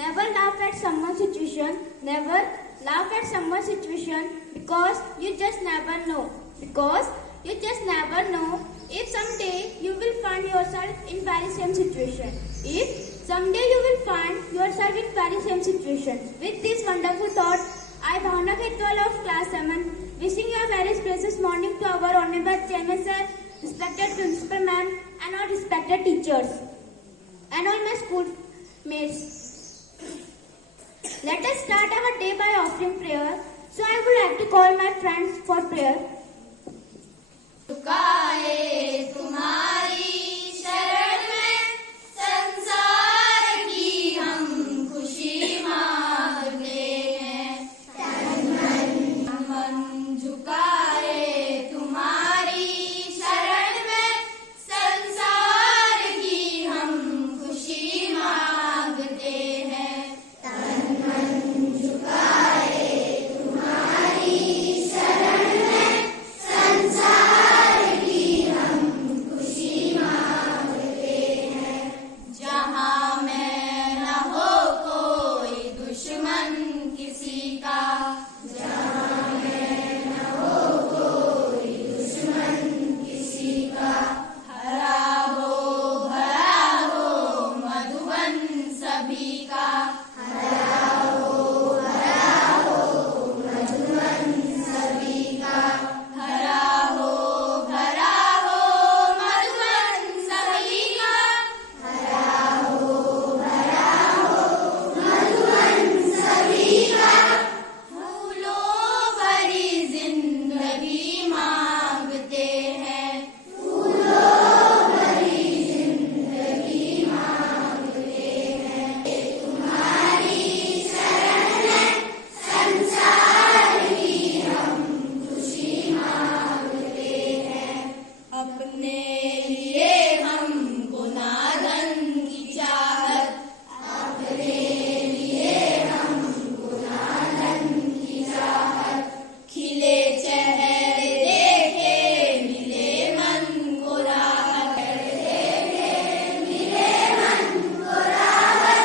Never laugh at someone's situation. Never laugh at someone's situation because you just never know. Because you just never know if someday you will find yourself in very same situation. If someday you will find yourself in very same situation. With this wonderful thought, I, Bhavna Khetwal of class 7, wishing you a very precious morning to our honorable chairman sir, respected principal ma'am, and all respected teachers, and all my school mates. Let us start our day by offering prayer. So I would like to call my friends for prayer. झुकाए तुम्हारी शरण में संसार की हम खुशी मांगते हैं। तन मन झुकाए तुम्हारी शरण में संसार की हम खुशी मांगते हैं। तन मन झुकाए तुम्हारी शरण में संसार जहाँ मैं न हो कोई दुश्मन किसी का, जहाँ मैं न हो कोई दुश्मन किसी का, हरा हो भरा हो मधुबन सभी का, हरा हो भरा हो मधुबन सभी का, हरा हो भरा हो मधुबन सभी का, हरा हो भरा हो मधुबन सभी का। फूलों भरी जिंदगी मांगते हैं, फूलों भरी जिंदगी मांगते हैं। तुम्हारी शरण में संसार की हम खुशी मांगते हैं। अपने लिए हमको ना धन की चाहत, अपने लिए हमको ना धन की चाहत। खिले चेहरे देखे मिले मन को राहत, देखे मिले मन को राहत।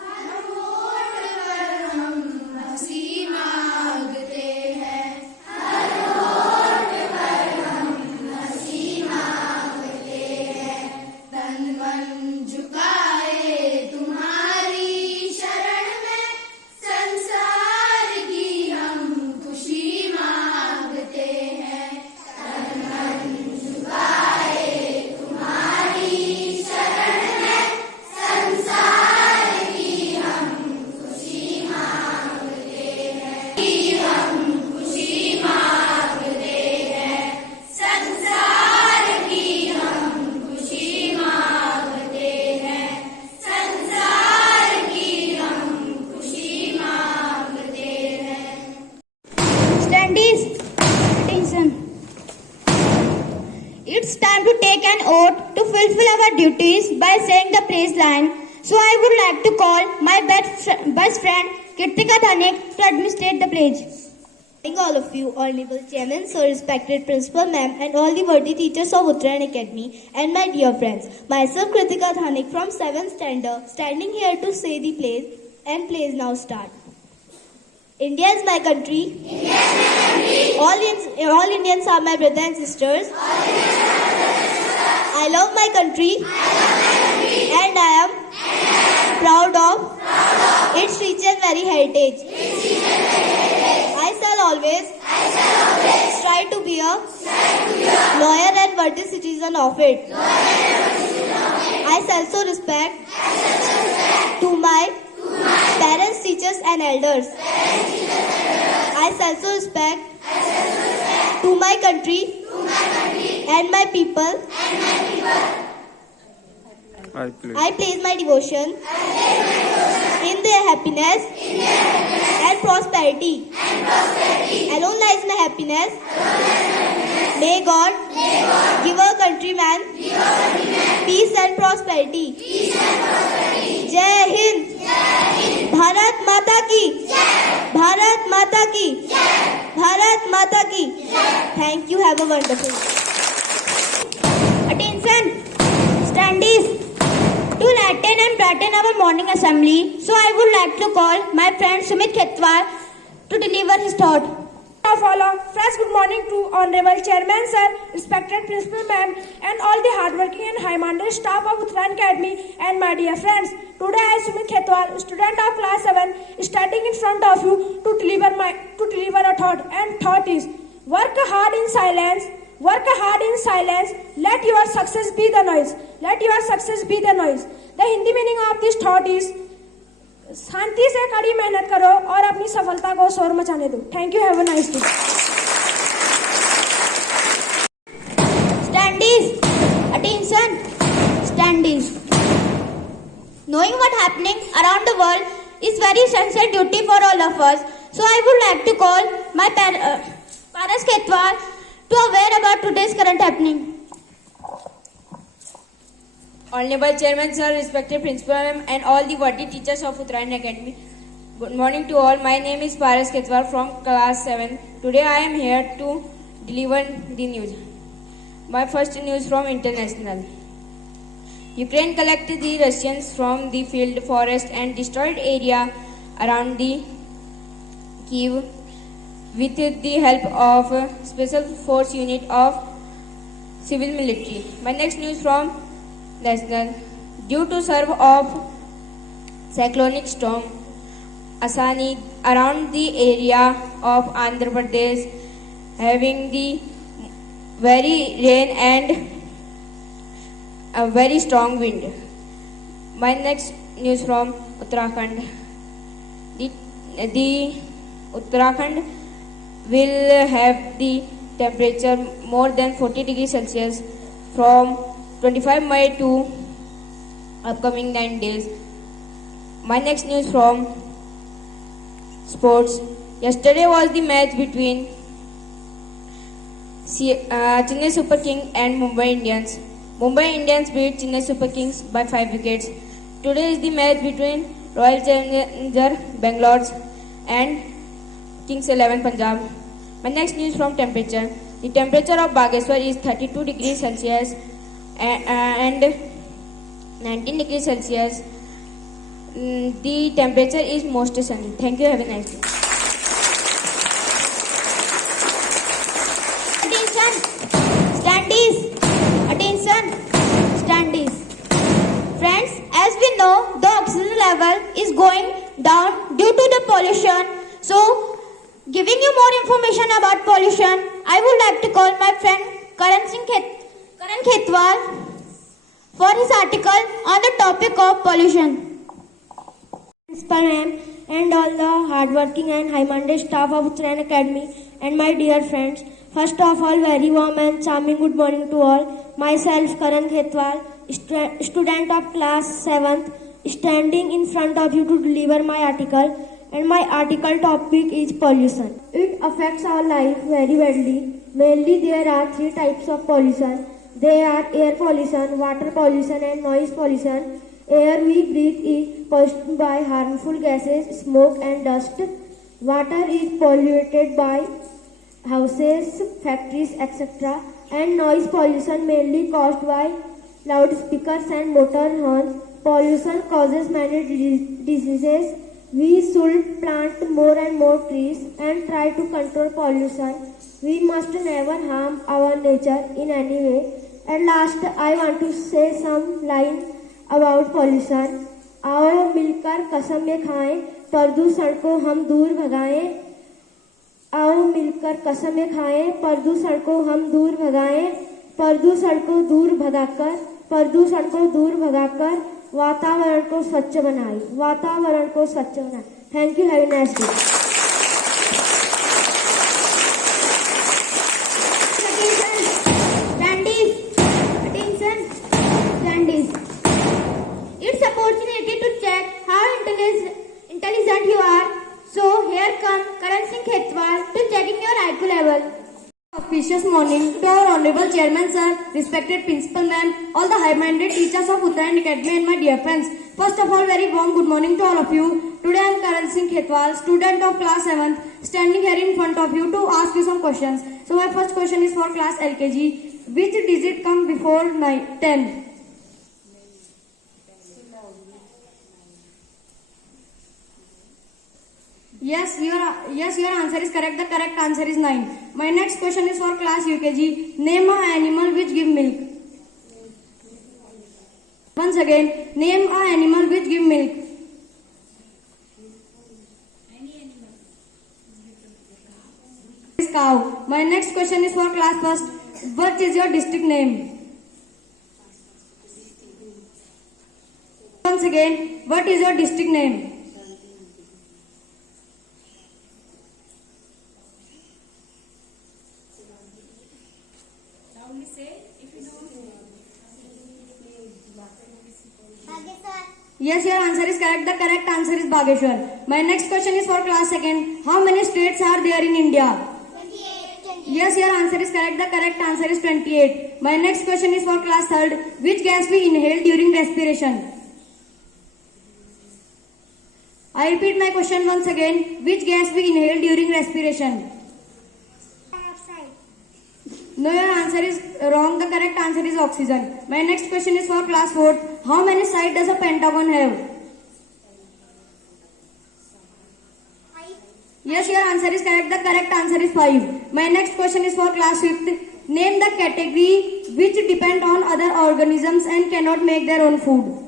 हर मोड़ पर हम हंसी मांगते हैं, हर मोड़ पर हम हंसी मांगते हैं। तन मन झुकाए तुम्हारी शरण में संसार की हम खुशी मांगते हैं। तन मन झुकाए तुम्हारी शरण में संसार की हम खुशी मांगते हैं। की हम खुशी मांगते हैं, संसार की हम खुशी मांगते हैं, संसार की हम खुशी मांगते हैं। Standees, attention. It's time to take an oath to fulfill our duties by saying the praise line. So I would like to call my best friend Kirtika Dhanik to administrate the pledge. Thank all of you, honorable chairman, so respected principal ma'am, and all the worthy teachers of Uttarayan Academy, and my dear friends. Myself Kritika Dhanik from 7th standard, standing here to say the pledge, and pledge now start. India is my country. India is my country. All Indians are my brothers and sisters. All Indians are my brothers and sisters. I love my country. I love my country. And I am proud of its rich and very heritage. Its rich and very heritage. I shall always strive to be a loyal and worthy citizen of it. I shall also respect to my parents, teachers and elders. I shall also respect to my country and my people. I place my devotion in their happiness and prosperity. Alone lies my happiness. May God give our countryman peace and prosperity. Jai Hind. Bharat माता की, भारत माता की, भारत माता की. Thank you. Have a wonderful day. Attention, standees. To lighten and brighten our our morning assembly. So I would like to call my friend Sumit Khetwal to deliver his thought. Of all, fresh good morning to Honorable Chairman Sir, respected Principal Ma'am, and all the hardworking and high-minded staff of Uttarayan Academy and my dear friends. Today I, Sumit Khetwal, student of class 7, standing in front of you to deliver a thought. And thought is: work hard in silence. Work hard in silence. Let your success be the noise. Let your success be the noise. The Hindi meaning of this thought is: शांति से कड़ी मेहनत करो और अपनी सफलता को शोर मचाने दो. Thank you. Have a nice day. Standees, attention, standees. Knowing what happening around the world is very essential duty for all of us. So I would like to call my Paras Khetwal to aware about today's current happening. Honorable Chairman Sir, respected Principal Ma'am, and all the worthy teachers of Uttarayan Academy. Good morning to all. My name is Paras Khetwal from class 7. Today I am here to deliver the news. My first news from international. Ukraine collected the Russians from the field forest and destroyed area around the Kiev with the help of special force unit of civil military. My next news from national. Due to surge of cyclonic storm Asani around the area of Andhra Pradesh, having the very rain and a very strong wind. My next news from Uttarakhand. The Uttarakhand will have the temperature more than 40 degrees Celsius from 25 May to upcoming 9 days. My next news from sports. Yesterday was the match between Chennai Super Kings and Mumbai Indians. Mumbai Indians beat Chennai Super Kings by 5 wickets. Today is the match between Royal Challenger Bangalore and Kings 11 Punjab. My next news from temperature. The temperature of Bageshwar is 32 degrees Celsius and 19 degrees Celsius. The temperature is most sunny. Thank you. Have a nice day. Attention, standees. Attention, standees. Friends, as we know, the oxygen level is going down due to the pollution. So, giving you more information about pollution, I would like to call my friend Karan Khetwal for his article on the topic of pollution. Principal Ma'am and all the hardworking and high-minded staff of Uttarayan Academy and my dear friends. First of all, very warm and charming good morning to all. Myself, Karan Khetwal, student of class 7th, standing in front of you to deliver my article. And my article topic is pollution. It affects our life very badly. Mainly there are 3 types of pollution. They are air pollution, water pollution and noise pollution. Air we breathe is polluted by harmful gases, smoke and dust. Water is polluted by houses, factories, etc. And noise pollution mainly caused by loudspeakers and motor horns. Pollution causes many diseases. We should plant more and more trees and try to control pollution. We must never harm our nature in any way. At last, I want to say some line about pollution. आओ मिलकर कसम ये खाएं, प्रदूषण को हम दूर भगाएं. आओ मिलकर कसम ये खाएं, प्रदूषण को हम दूर भगाएं. प्रदूषण को दूर भगाकर वातावरण को स्वच्छ बनाएं. वातावरण को स्वच्छ बनाएं. Thank you. Have a nice day. It's opportunity to check how intelligent you are. So here come Karan Singh Khetwal to checking your IQ level. Auspicious morning to our Honorable Chairman Sir, respected Principal Ma'am, all the high-minded teachers of Uttarayan Academy and my dear friends. First of all, very warm good morning to all of you. Today I am Karan Singh Khetwal, student of class 7th, standing here in front of you to ask you some questions. So my first question is for class LKG. Which digit come before 10? Yes, your answer is correct. The correct answer is 9. My next question is for class UKG. Name an animal which give milk. Once again, name an animal which give milk. Is cow. My next question is for class first. What is your district name? Once again, what is your district name? Yes, your answer is correct. The correct answer is Bageshwar. My next question is for class second. How many states are there in India? 28. Yes, your answer is correct. The correct answer is 28. My next question is for class third. Which gas we inhale during respiration? I repeat my question once again. Which gas we inhale during respiration? No, your answer is wrong. The correct answer is oxygen. My next question is for class 4. How many sides does a pentagon have? Yes, your answer is correct. The correct answer is 5. My next question is for class 5th. Name the category which depend on other organisms and cannot make their own food.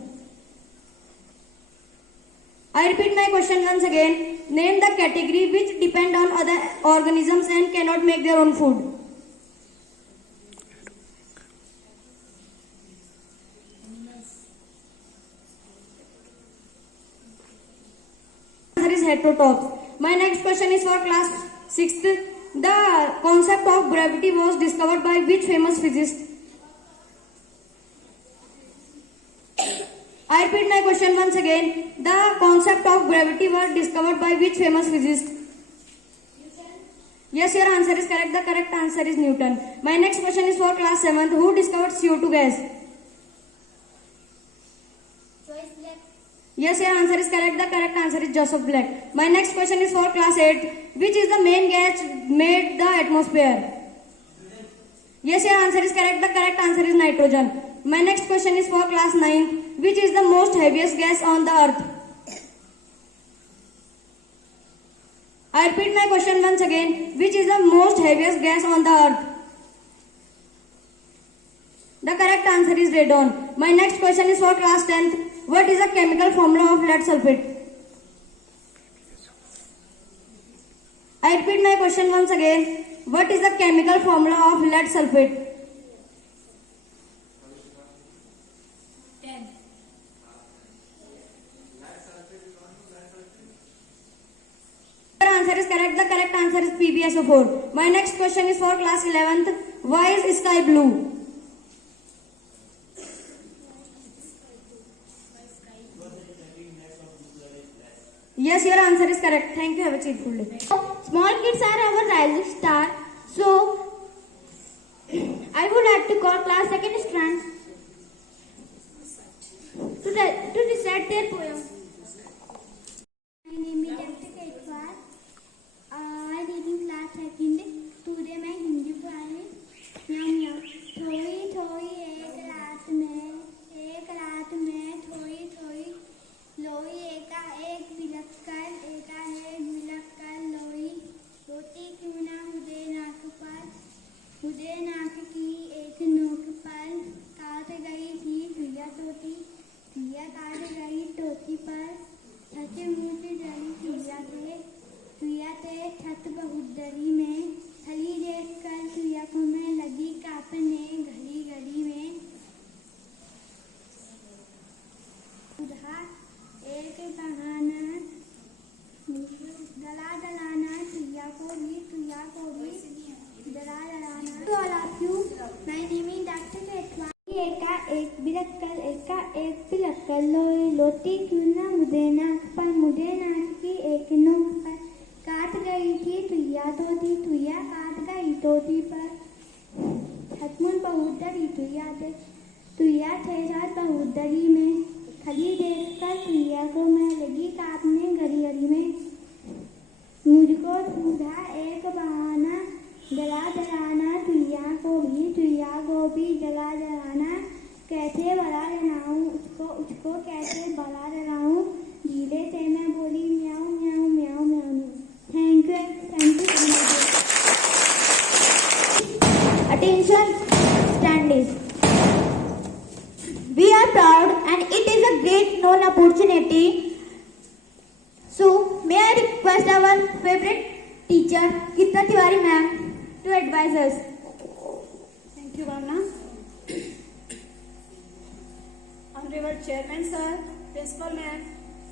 I repeat my question once again. Name the category which depend on other organisms and cannot make their own food. Answer is heterotrophs. My next question is for class 6th. The concept of gravity was discovered by which famous physicist? I repeat my question once again. The concept of gravity was discovered by which famous physicist? Yes, your answer is correct. The correct answer is Newton. My next question is for class 7th. Who discovered CO2 gas? Yes, your answer is correct. The correct answer is Joseph Black. My next question is for class 8. Which is the main gas made the atmosphere? Yes, your answer is correct. The correct answer is nitrogen. My next question is for class 9. Which is the most heaviest gas on the earth? I repeat my question once again. Which is the most heaviest gas on the earth? The correct answer is radon. My next question is for class 10th. What is the chemical formula of lead sulfate? I repeat my question once again. What is the chemical formula of lead sulfate? 10. Your answer is correct. The correct answer is PbSO4. My next question is for class 11th. Why is sky blue? Yes, your answer is correct. Thank you. Have a cheerful day. Small kids are our rising star. So, I would like to call class second students to recite their poem. My name is Dr. Ketwal. I read in class second. Today मैं हिंदी पढ़ाई म्याऊं म्याऊं थोड़ी थोड़ी एक रात में थोड़ी थोड़ी लोई एक बिलक कर लोई रोटी क्यों ना मुझे नाक की एक नोक पर काट गई थी सुइया काट गई टोटी पर छत मुँह डरी सुइया थे छत बहुत डरी में थली देख कर सुइया को मैं लगी कांपने घड़ी में उधा एक बहाना दलाना सुइया को भी दलाना तो all of you, my name is Dr. Ketwal. एक पिलक्कल लोटी क्यों ना मुझे नाक की एक नोक पर काट गई थी तुइया काट गई टोटी पर छतमुन बहुत डरी तुइया थे रात बहुत डरी में खली देख कर तुइया को मैं लगी काटने घड़ी में मुझको सूझा एक बहाना जलाना तुइया को भी जलाना कैसे बड़ा जलाऊं उसको कैसे बड़ा जलाऊं धीरे से मैं बोली म्याऊं म्याऊं म्याऊं म्याऊं Thank you. Attention, standees. We are proud and it is a great known opportunity. So, may I request our favorite teacher, Geeta Tiwari ma'am, to advise us. Thank you, Bhavna. Honorable Chairman Sir, Principal Ma'am,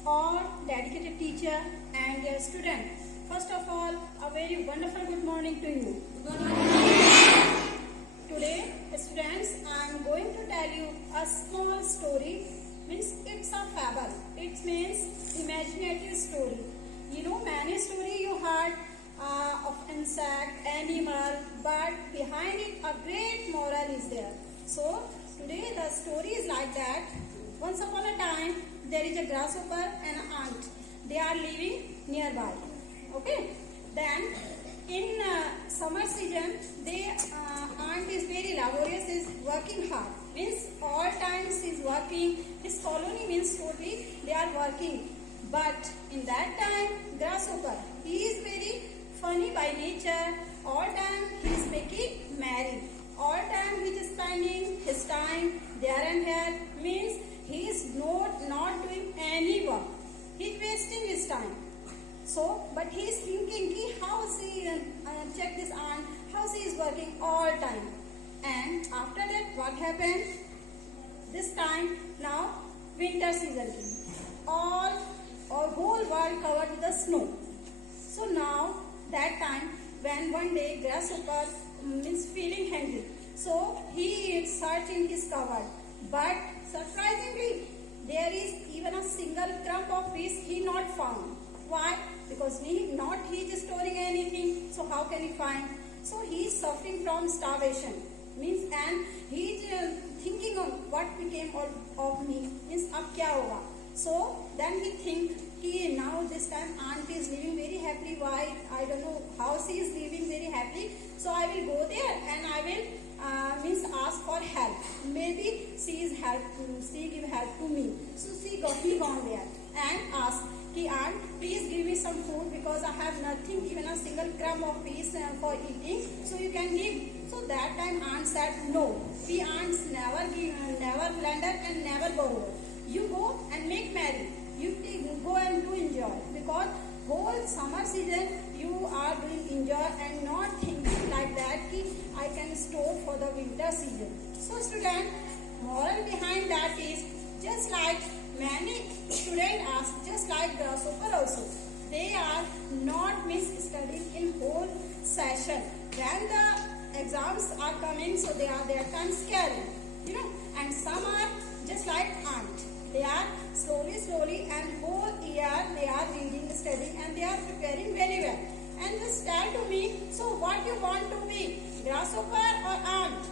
all dedicated teacher and their student. First of all, a very wonderful good morning to you. Good morning. Today, students, I am going to tell you a small story. Means it's a fable. It means imaginative story. You know, many story you heard of insect, animal, but behind it a great moral is there. So today the story is like that. Once upon a time there is a grasshopper and an ant. They are living nearby. Okay. Then in summer season, the ant is very laborious, is working hard. Means all times is working. His colony means totally they are working. But in that time, grasshopper, he is very funny by nature. All time he is making merry. All time he is spending his time there and here. Means he is not doing any work. He is wasting his time. So, but he is thinking ki how she check this ant, how she is working all time. And after that, what happened? This time now winter season came. All whole world covered with the snow. So now that time when one day grasshopper is feeling hungry, so he is searching his cupboard, but surprisingly there is even a single crumb of fish he not found. Why? Because he is storing anything, so how can he find? So he is suffering from starvation. Means, and he is thinking on what became of me. Means ab kya hoga? So then he think कि now this time aunt is living very happily. Why? I don't know how she is living very happily. So I will go there and I will means ask for help. Maybe she give help to me. So he gone there and asked कि aunt, please give me some food because I have nothing, even a single crumb of piece for eating. So you can give. So that time aunt said no. We aunts never give, never plunder and never borrow. You go and make merry. You go and do enjoy, because whole summer season you are doing enjoy and not thinking like that ki I can store for the winter season. So student, moral behind that is just like many students ask, just like grasshopper also. They are not studying in whole session. When the exams are coming, so they are their time scared, you know. And some are just like ant. They are slowly and whole year they are reading, studying and they are preparing very well. And just tell to me, so what you want to be, grasshopper or ant?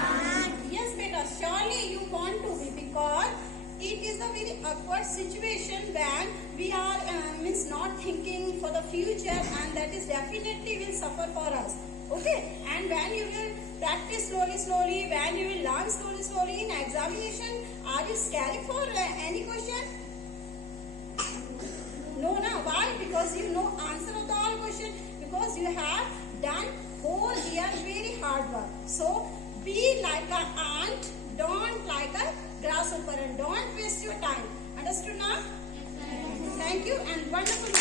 Ant. Yes beta, surely you want to be, because it is a very awkward situation when we are not thinking for the future, and that is definitely will suffer for us. Okay, and when you will practice slowly, when you will learn slowly in examination, are you scared for any question? No, na. Why? Because you know answer of the all question, because you have done whole year very hard work. So be like an ant, don't like a grasshopper, and don't waste your time. Understood now? Yes, thank you and wonderful.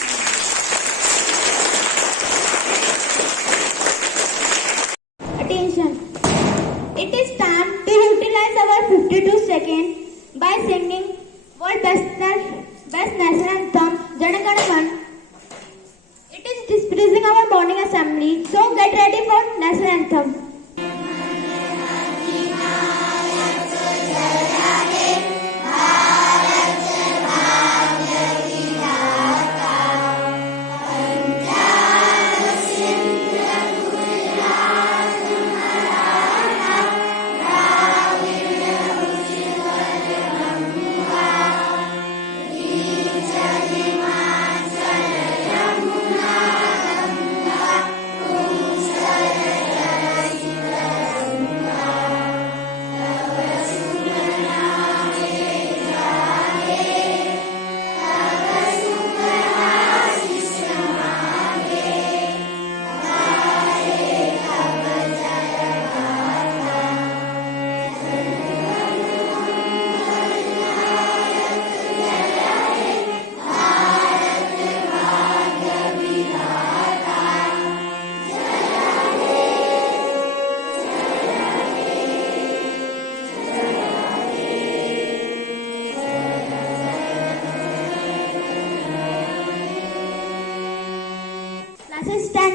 Attention. It is time to utilize our 52 seconds by singing world best national anthem, Jana Gana Man. It is displeasing our morning assembly, so get ready for national anthem.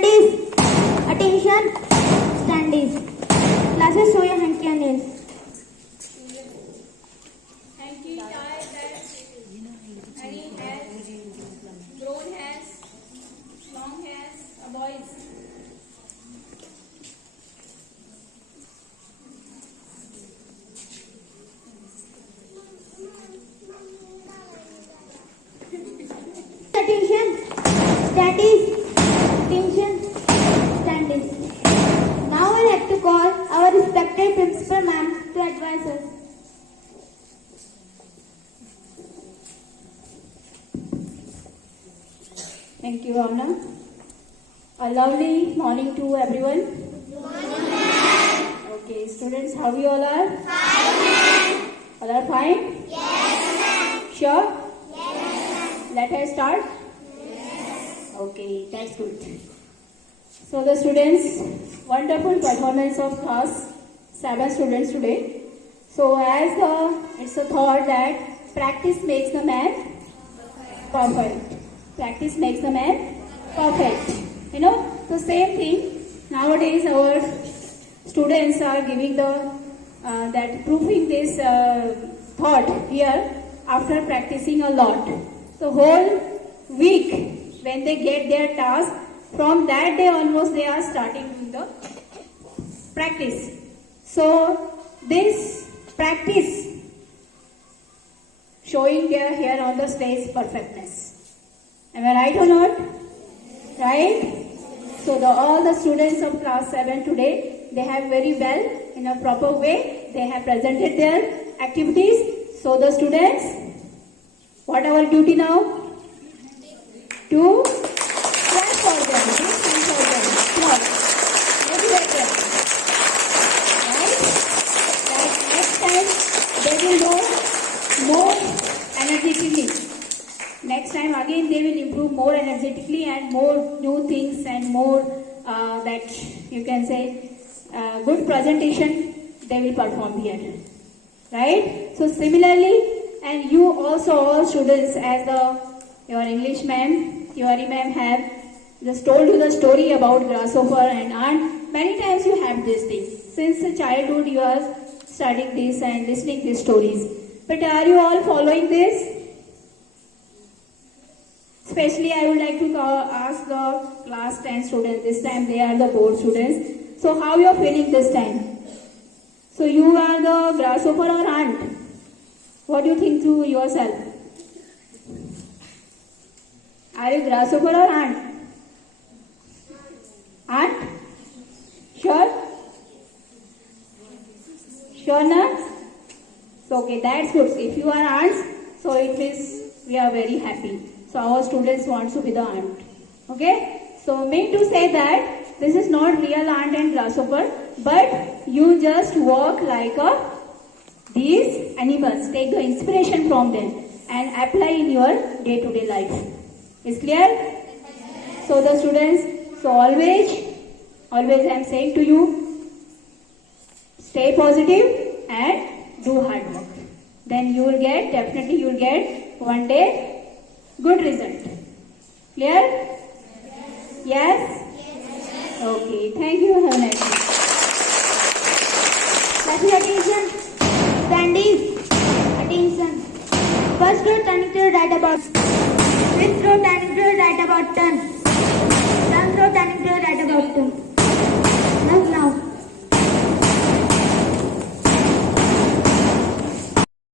Standees. Attention. Standees. Classes, show your hands and nails. Hanky tie that any has grown hairs, long hairs, boys. Attention. Standees. Attention. Standees. Now I have to call our respected principal ma'am to advise us. Thank you, Amna. A lovely morning to everyone. Okay, students, how you all are? Fine. All are fine? Yes. Sure? Yes. Let us start? Yes. Okay, that's good. So the students, wonderful performance of class 7 students today. So it's a thought that practice makes the man perfect. Practice makes the man perfect. You know, the same thing. Nowadays, our students are giving proving this thought here after practicing a lot. The whole week, when they get their task, from that day onwards, they are starting with the practice. So, this practice showing their here on the stage perfectness. Am I right or not? Right? So all the students of class 7 today, they have very well, in a proper way, they have presented their activities. So the students, what our duty now? To clap for them, thank for them. Clap. Motivate them. Right? That next time they will know more energetically. Next time again they will improve more energetically and more new things and more that you can say good presentation they will perform here. Right? So similarly, and you also all students as your English ma'am, Tiwari ma'am have just told you the story about grasshopper and ant. Many times you have this thing. Since childhood you are studying this and listening these stories. But are you all following this? Especially I would like to ask the class 10 students, this time they are the board students. So how you are feeling this time? So you are the grasshopper or ant? What do you think to yourself? Are you grasshopper or ant? Ant? Sure? Sure na? So okay, that's good. If you are ants, so it means we are very happy. So our students want to be the ant. Okay? So mean to say that this is not real ant and grasshopper, but you just work like these animals. Take the inspiration from them and apply in your day-to-day life. Is clear? So the students, so always I am saying to you, stay positive and do hard work. Then definitely you will get one day good result. Clear? Yes? Okay, thank you. Have a nice day. Classes, attention. Standees. Attention. First row turning to the right about. Fifth row turning to the right about turn. 10th row turning to the right about turn.